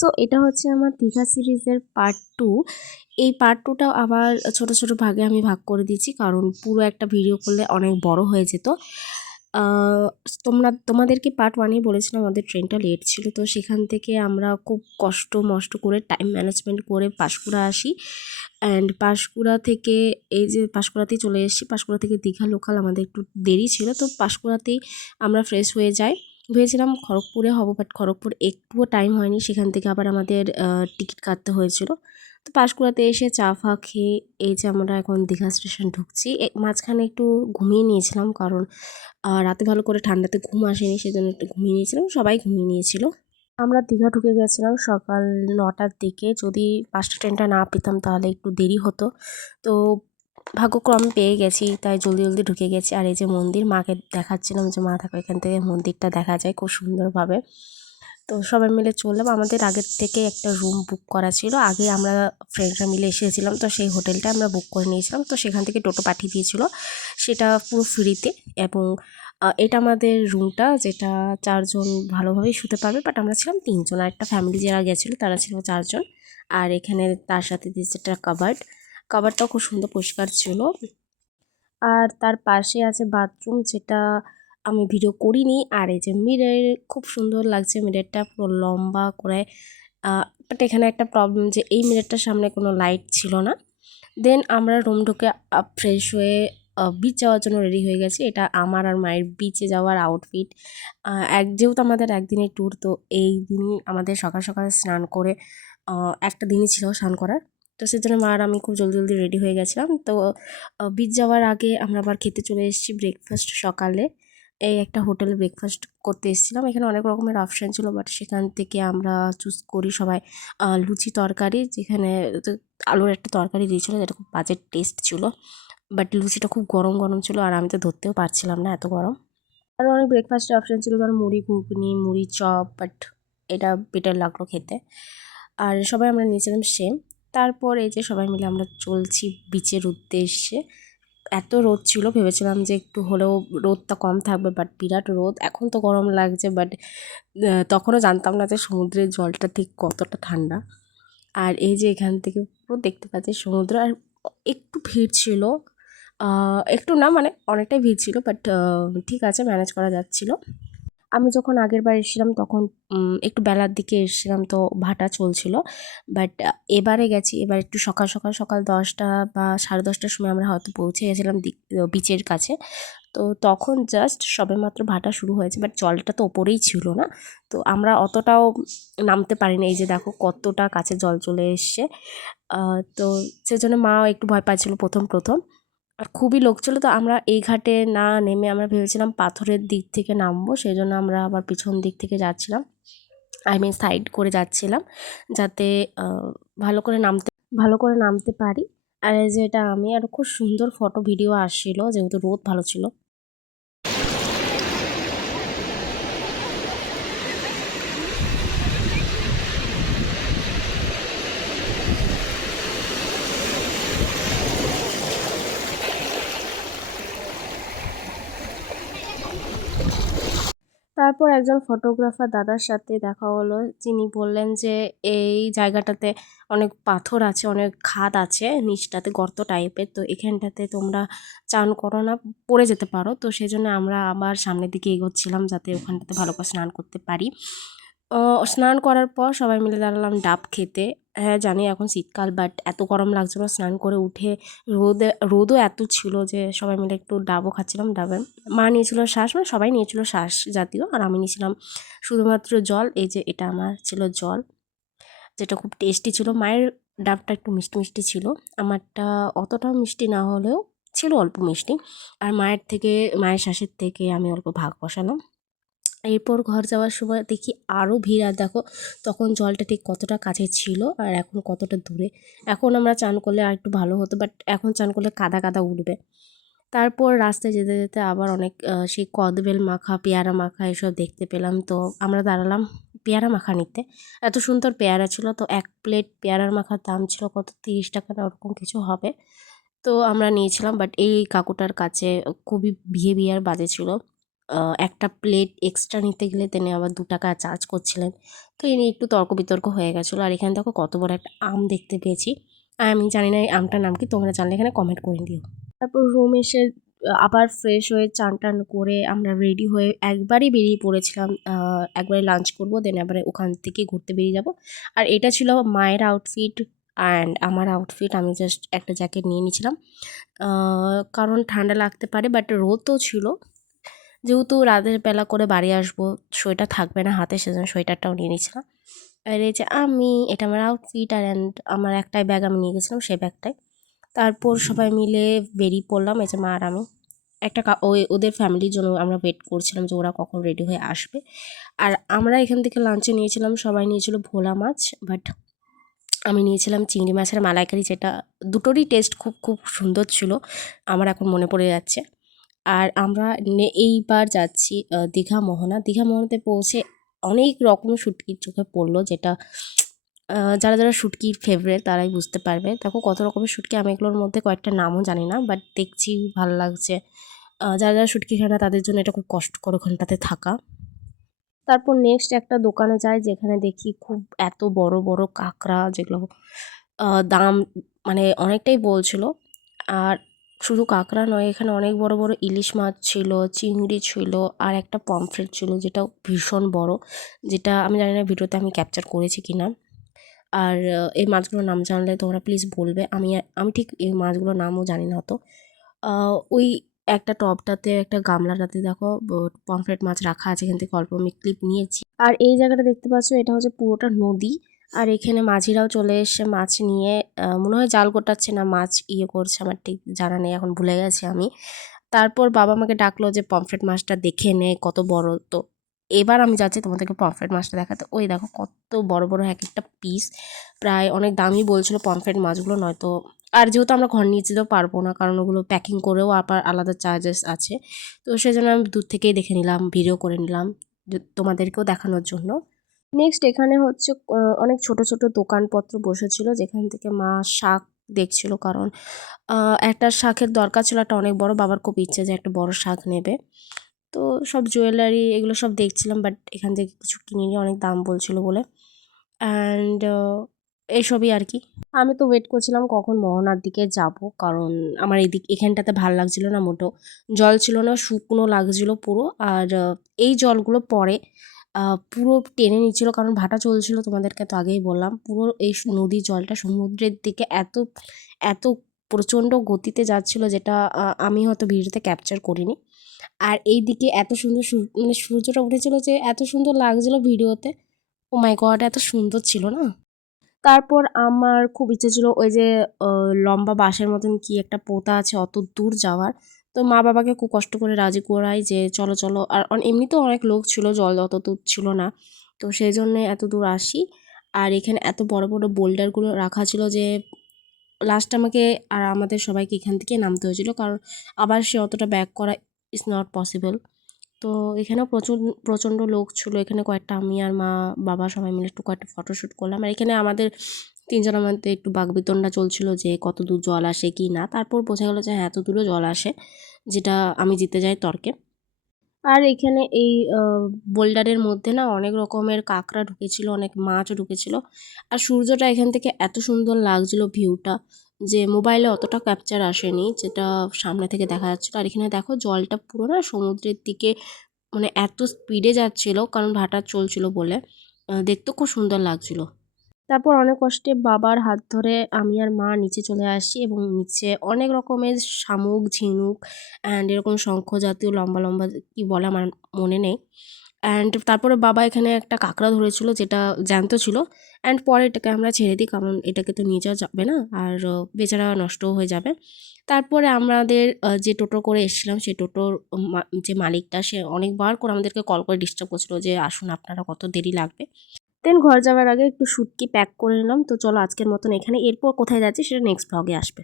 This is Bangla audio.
সো এটা হচ্ছে আমার দীঘা সিরিজের পার্ট 2। এই পার্ট 2টাও আবার ছোট ছোট ভাগে আমি ভাগ করে দিচ্ছি, কারণ পুরো একটা ভিডিও করলে অনেক বড় হয়ে যেত। তোমাদেরকে পার্ট 1-এই বলেছিলাম আমাদের ট্রেনটা লেট ছিল, তো সেখান থেকে আমরা খুব কষ্ট মষ্ট করে টাইম ম্যানেজমেন্ট করে পাঁশকুড়া আসি। অ্যান্ড পাঁশকুড়া থেকে এই যে পাঁশকুড়াতেই চলে এসেছি। পাঁশকুড়া থেকে দীঘা লোকাল আমাদের একটু দেরি ছিল, তো পাঁশকুড়াতেই আমরা ফ্রেশ হয়ে যাই। ভেবেছিলাম খড়গপুরে হব, বাট খড়গপুর একটুও টাইম হয়নি, সেখান থেকে আবার আমাদের টিকিট কাটতে হয়েছিল। তো পাঁশকুড়াতে এসে চা ফা খেয়ে এই যে আমরা এখন দীঘা স্টেশন ঢুকছি। মাঝখানে একটু ঘুমিয়ে নিয়েছিলাম, কারণ রাতে ভালো করে ঠান্ডাতে ঘুম আসেনি, সেজন্য একটু ঘুমিয়ে নিয়েছিলাম, সবাই ঘুমিয়ে নিয়েছিল। আমরা দীঘা ঢুকে গেছিলাম সকাল 9টার দিকে। যদি 5টা ট্রেনটা না পেতাম তাহলে একটু দেরি হতো, তো ভাগ্যক্রমে পেয়ে গেছি, তাই জলদি জলদি ঢুকে গেছি। আর এই যে মন্দির, মাকে দেখাচ্ছিলাম যে মা থাকো, এখান থেকে মন্দিরটা দেখা যায় খুব সুন্দরভাবে। তো সবাই মিলে চললাম। আমাদের আগের থেকে একটা রুম বুক করা ছিল, আগে আমরা ফ্রেন্ডরা মিলে এসেছিলাম, তো সেই হোটেলটা আমরা বুক করে নিয়েছিলাম। তো সেখান থেকে টোটো পাঠিয়ে দিয়েছিল, সেটা পুরো ফ্রিতে। এবং এটা আমাদের রুমটা, যেটা 4জন ভালোভাবেই শুতে পারবে, বাট আমরা ছিলাম 3জন, আর একটা ফ্যামিলি যারা গেছিলো তারা ছিল 4জন। আর এখানে তার সাথে দিয়েছে একটা কাবারটাও খুব সুন্দর পরিষ্কার ছিল। আর তার পাশে আছে বাথরুম, যেটা আমি ভিডিও করিনি। আর এই যে মিরর, খুব সুন্দর লাগছে মিররটা, পুরো লম্বা করে। বাট এখানে একটা প্রবলেম, যে এই মিররটার সামনে কোনো লাইট ছিল না। দেন আমরা রুম ঢুকে ফ্রেশ হয়ে বিচ যাওয়ার জন্য রেডি হয়ে গেছি। এটা আমার আর মায়ের বিচে যাওয়ার আউটফিট। যেহেতু আমাদের একদিনের ট্যুর, তো এই দিনই আমাদের সকাল সকাল স্নান করে একটা দিনই ছিল স্নান করার। তো সেজন্য মা আর আমি খুব জলদি জলদি রেডি হয়ে গেছিলাম। তো বিচ যাওয়ার আগে আমরা আবার খেতে চলে এসেছি ব্রেকফাস্ট সকালে। এই একটা হোটেলে ব্রেকফাস্ট করতে এসেছিলাম, এখানে অনেক রকমের অপশান ছিল, বাট সেখান থেকে আমরা চুজ করি সবাই লুচি তরকারি, যেখানে আলুর একটা তরকারি দিয়েছিলো, যেটা খুব বাজে টেস্ট ছিল। বাট লুচিটা খুব গরম গরম ছিল, আর আমি তো ধরতেও পারছিলাম না, এত গরম। আরও অনেক ব্রেকফাস্টের অপশান ছিল, যেমন মুড়ি ঘুগনি, মুড়ি চপ, বাট এটা বেটার লাগলো খেতে। আর সবাই আমরা নিয়েছিলাম সেম। তারপর এই যে সবাই মিলে আমরা চলছি বিচের উদ্দেশ্যে। এত রোদ ছিল, ভেবেছিলাম যে একটু হলেও রোদটা কম থাকবে, বাট বিরাট রোদ। এখন তো গরম লাগছে, বাট তখনও জানতাম না যে সমুদ্রের জলটা ঠিক কতটা ঠান্ডা। আর এই যে এখান থেকে পুরো দেখতে পাচ্ছি সমুদ্র। আর একটু ভিড় ছিল, একটু না মানে অনেকটাই ভিড় ছিল, বাট ঠিক আছে, ম্যানেজ করা যাচ্ছিলো। আমি যখন আগের বার এসেছিলাম তখন একটু বেলার দিকে এসেছিলাম, তো ভাটা চলছিল। বাট এবারে গেছি, এবার একটু সকাল সকাল, সকাল 10টা বা 10:30টার সময় আমরা হয়তো পৌঁছে গেছিলাম বিচের কাছে। তো তখন জাস্ট সবেমাত্র ভাটা শুরু হয়েছে, বাট জলটা তো ওপরেই ছিল না, তো আমরা অতটাও নামতে পারিনি। এই যে দেখো কতটা কাছে জল চলে এসছে। তো সেজন্য মাও একটু ভয় পাচ্ছিল প্রথম প্রথম। আর খুবই লোক ছিল, তো আমরা এই ঘাটে না নেমে আমরা ভেবেছিলাম পাথরের দিক থেকে নামবো, সেই জন্য আমরা আবার পিছন দিক থেকে যাচ্ছিলাম, আই মিন সাইড করে যাচ্ছিলাম, যাতে ভালো করে নামতে পারি। আর এই যে এটা আমি, আর খুব সুন্দর ফটো ভিডিও আসছিল, যেহেতু রোদ ভালো ছিল। তারপর একজন ফটোগ্রাফার দাদার সাথে দেখা হলো, যিনি বললেন যে এই জায়গাটাতে অনেক পাথর আছে, অনেক খাদ আছে নিচটাতে, গর্ত টাইপের, তো এখানটাতে তোমরা চান করো না, পড়ে যেতে পারো। তো সেই জন্য আমরা আবার সামনের দিকে এগোচ্ছিলাম, যাতে ওখানটাতে ভালো করে স্নান করতে পারি। স্নান করার পর সবাই মিলে দাঁড়ালাম ডাব খেতে। হ্যাঁ জানি এখন শীতকাল, বাট এত গরম লাগছিল, স্নান করে উঠে রোদও এত ছিল যে সবাই মিলে একটু ডাবও খাচ্ছিলাম। ডাবে মা নিয়েছিল শ্বাস, মানে সবাই নিয়েছিল শ্বাস জাতীয়, আর আমি নিয়েছিলাম শুধুমাত্র জল। এই যে এটা আমার ছিল জল, যেটা খুব টেস্টি ছিল। মায়ের ডাবটা একটু মিষ্টি মিষ্টি ছিল, আমারটা অতটাও মিষ্টি না হলেও ছিল অল্প মিষ্টি। আর মায়ের শ্বাসের থেকে আমি অল্প ভাগ বসালাম। এরপর ঘর যাওয়ার সময় দেখি আরও ভিড়। আর দেখো তখন জলটা ঠিক কতটা কাছে ছিল, আর এখন কতটা দূরে। এখন আমরা চান করলে আর একটু ভালো হতো, বাট এখন চান করলে কাদা কাদা উঠবে। তারপর রাস্তায় যেতে যেতে আবার অনেক সেই কদবেল মাখা, পেয়ারা মাখা এসব দেখতে পেলাম, তো আমরা দাঁড়ালাম পেয়ারা মাখা নিতে। এত সুন্দর পেয়ারা ছিল, তো 1 প্লেট পেয়ারার মাখার দাম ছিল কত, 30 টাকা না ওরকম কিছু হবে। তো আমরা নিয়েছিলাম, বাট এই কাকুটার কাছে খুবই বিহেভিয়ার বাজে ছিল। একটা প্লেট এক্সট্রা নিতে গেলে তিনি আবার 2 টাকা চার্জ করছিলেন। তো এ নিয়ে একটু তর্ক বিতর্ক হয়ে গেছিলো। আর এখানে দেখো কত বড় একটা আম দেখতে পেয়েছি। আর আমি জানি না এই আমটার নাম কি, তোমরা জানলে এখানে কমেন্ট করে দিও। তারপর রুম এসে আবার ফ্রেশ হয়ে চান-টান করে আমরা রেডি হয়ে একবারই বেরিয়ে পড়েছিলাম। একবারে লাঞ্চ করব, দেন এবারে ওখান থেকে ঘুরতে বেরিয়ে যাব। আর এটা ছিল মায়ের আউটফিট অ্যান্ড আমার আউটফিট। আমি জাস্ট একটা জ্যাকেট নিয়ে নিয়েছিলাম, কারণ ঠান্ডা লাগতে পারে, বাট রোদও ছিল। যেহেতু রাতের বেলা করে বাড়ি আসবো, সোয়েটার থাকবে না হাতে, সেজন্য সোয়েটারটাও নিয়ে নিয়েছিলাম। আর এই যে এটা আমার আউটফিট অ্যান্ড আমার একটাই ব্যাগ আমি নিয়ে গেছিলাম, সেই ব্যাগটাই। তারপর সবাই মিলে বেরিয়ে পড়লাম, এই যে মা আর আমি। একটা ওদের ফ্যামিলির জন্য আমরা ওয়েট করছিলাম যে ওরা কখন রেডি হয়ে আসবে। আর আমরা এখান থেকে লাঞ্চে নিয়েছিলাম, সবাই নিয়েছিল ভোলা মাছ, বাট আমি নিয়েছিলাম চিংড়ি মাছের মালাইকারি, যেটা দুটোরই টেস্ট খুব খুব সুন্দর ছিল, আমার এখন মনে পড়ে যাচ্ছে। আর আমরা এইবার যাচ্ছি দীঘা মোহনা। দীঘা মোহনাতে পৌঁছে অনেক রকম শুটকির চোখে পড়লো, যেটা যারা যারা শুটকির ফেভারিট তারাই বুঝতে পারবে। দেখো কত রকমের শুটকি, আমি এগুলোর মধ্যে কয়েকটা নামও জানি না, বাট দেখছি ভালো লাগছে। যারা যারা শুটকি খায় না তাদের জন্য এটা খুব কষ্টকর ওখানটাতে থাকা। তারপর নেক্সট একটা দোকানে যাই, যেখানে দেখি খুব এত বড় বড় কাঁকড়া, যেগুলো দাম মানে অনেকটাই বলছিল। আর শুধু কাঁকড়া নয়, এখানে অনেক বড় বড় ইলিশ মাছ ছিল, চিংড়ি ছিল, আর একটা পমফ্রেট ছিল যেটা ভীষণ বড়, যেটা আমি জানি না ভিডিওতে আমি ক্যাপচার করেছি কি না। আর এই মাছগুলোর নাম জানলে তোমরা প্লিজ বলবে। আমি ঠিক এই মাছগুলোর নামও জানি না অত। ওই একটা টবটাতে, একটা গামলাটাতে দেখো পমফ্রেট মাছ রাখা আছে, এখান থেকে অল্প আমি ক্লিপ নিয়েছি। আর এই জায়গাটা দেখতে পাচ্ছ, এটা হচ্ছে পুরোটা নদী। আর এখানে মাঝিরাও চলে এসে মাছ নিয়ে মনে হয় জাল গোটাচ্ছে না মাছ করছে, আমার ঠিক জানা নেই, এখন ভুলে গেছি আমি। তারপর বাবা আমাকে ডাকলো যে পমফ্রেট মাছটা দেখে নে কত বড়। তো এবার আমি যাচ্ছি তোমাদেরকে পমফ্রেট মাছটা দেখাতে। ওই দেখো কত বড় বড় এক একটা পিস, প্রায় অনেক দামই বলছিল পমফ্রেট মাছগুলো, নয়তো। আর যেহেতু আমরা ঘর নিয়ে যেতেও পারবো না, কারণ ওগুলো প্যাকিং করেও আবার আলাদা চার্জেস আছে। তো সেজন্য আমি দূর থেকেই দেখে নিলাম, ভিডিও করে নিলাম তোমাদেরকেও দেখানোর জন্য। নেক্সট এখানে হচ্ছে অনেক ছোট ছোট দোকানপত্র বসেছিল, যেখান থেকে মা শাক দেখছিল, কারণ একটা শাকের দরকার ছিল, একটা অনেক বড়। বাবার খুব ইচ্ছে যে একটা বড় শাক নেবে। তো সব জুয়েলারি এগুলো সব দেখছিলাম, বাট এখান থেকে কিছু কিনিনি, অনেক দাম বলছিল বলে। অ্যান্ড এইসবই আর কি। আমি তো ওয়েট করছিলাম কখন মোহনার দিকে যাব, কারণ আমার এখানটাতে ভাল লাগছিল না মোটেও। জল ছিল না, শুকনো লাগছিল পুরো। আর এই জলগুলো পরে পুরো টেনে নিচ্ছিল, কারণ ভাটা চলছিল, তোমাদেরকে তো আগেই বললাম। পুরো এই নদীর জলটা সমুদ্রের দিকে এত এত প্রচণ্ড গতিতে যাচ্ছিল, যেটা আমি হয়তো ভিডিওতে ক্যাপচার করিনি। আর এই দিকে এত সুন্দর মানে সূর্যটা উঠেছিল যে এত সুন্দর লাগছিল ভিডিওতে। ও মাই গড, এত সুন্দর ছিল না। তারপর আমার খুব ইচ্ছে ছিল ওই যে লম্বা বাঁশের মতন কি একটা পোতা আছে অত দূর যাওয়ার। তো মা বাবাকে খুব কষ্ট করে রাজি করাই যে চলো চলো। আর এমনিতেও অনেক লোক ছিল, জল অত দূর ছিল না, তো সেই জন্যে এত দূর আসি। আর এখানে এত বড় বড় বোল্ডারগুলো রাখা ছিল যে লাস্ট আমাকে আর আমাদের সবাইকে এখান থেকে নামতে হয়েছিল, কারণ আবার সে অতটা ব্যাক করা ইজ নট পসিবল। তো এখানেও প্রচণ্ড লোক ছিল। এখানে কয়েকটা আমি আর মা বাবা সবাই মিলে একটু কয়েকটা ফটোশ্যুট করলাম। আর এখানে আমাদের তিনজনের মধ্যে একটু বাকবিতণ্ডা চলছিল যে কত দূর জল আসে কি না। তারপর বোঝা গেলো যে হ্যাঁ, এত দূরও জল আসে, যেটা আমি জিতে যাই তর্কে। আর এখানে এই বোল্ডারের মধ্যে না অনেক রকমের কাঁকড়া ঢুকেছিল, অনেক মাছও ঢুকেছিল। আর সূর্যটা এখান থেকে এত সুন্দর লাগছিল ভিউটা, যে মোবাইলে অতটা ক্যাপচার আসেনি, যেটা সামনে থেকে দেখা যাচ্ছিলো। আর এখানে দেখো জলটা পুরো না সমুদ্রের দিকে মানে এত স্পিডে যাচ্ছিল, কারণ ভাটা চলছিল বলে। দেখতেও খুব সুন্দর লাগছিল। তারপর অনেক কষ্টে বাবার হাত ধরে আমি আর মা নিচে চলে আসি, এবং নিচে অনেক রকমের শামুক, ঝিনুক অ্যান্ড এরকম শঙ্খ জাতীয় লম্বা লম্বা কী বলে আমার মনে নেই। অ্যান্ড তারপরে বাবা এখানে একটা কাঁকড়া ধরেছিল, যেটা জ্যান্ত ছিল। অ্যান্ড পরে এটাকে আমরা ছেড়ে দিই, কারণ এটাকে তো নিয়ে যাওয়া যাবে না, আর বেচারা নষ্টও হয়ে যাবে। তারপরে আমাদের যে টোটো করে এসেছিলাম, সেই টোটোর যে মালিকটা, সে অনেকবার করে আমাদেরকে কল করে ডিস্টার্ব করছিল যে আসুন, আপনারা কত দেরি লাগবে। দেন ঘর যাওয়ার আগে একটু শুটকি প্যাক করে নিলাম। তো চলো আজকের মতন এখানে, এরপর কোথায় যাচ্ছি সেটা নেক্সট ভ্লগে আসবে।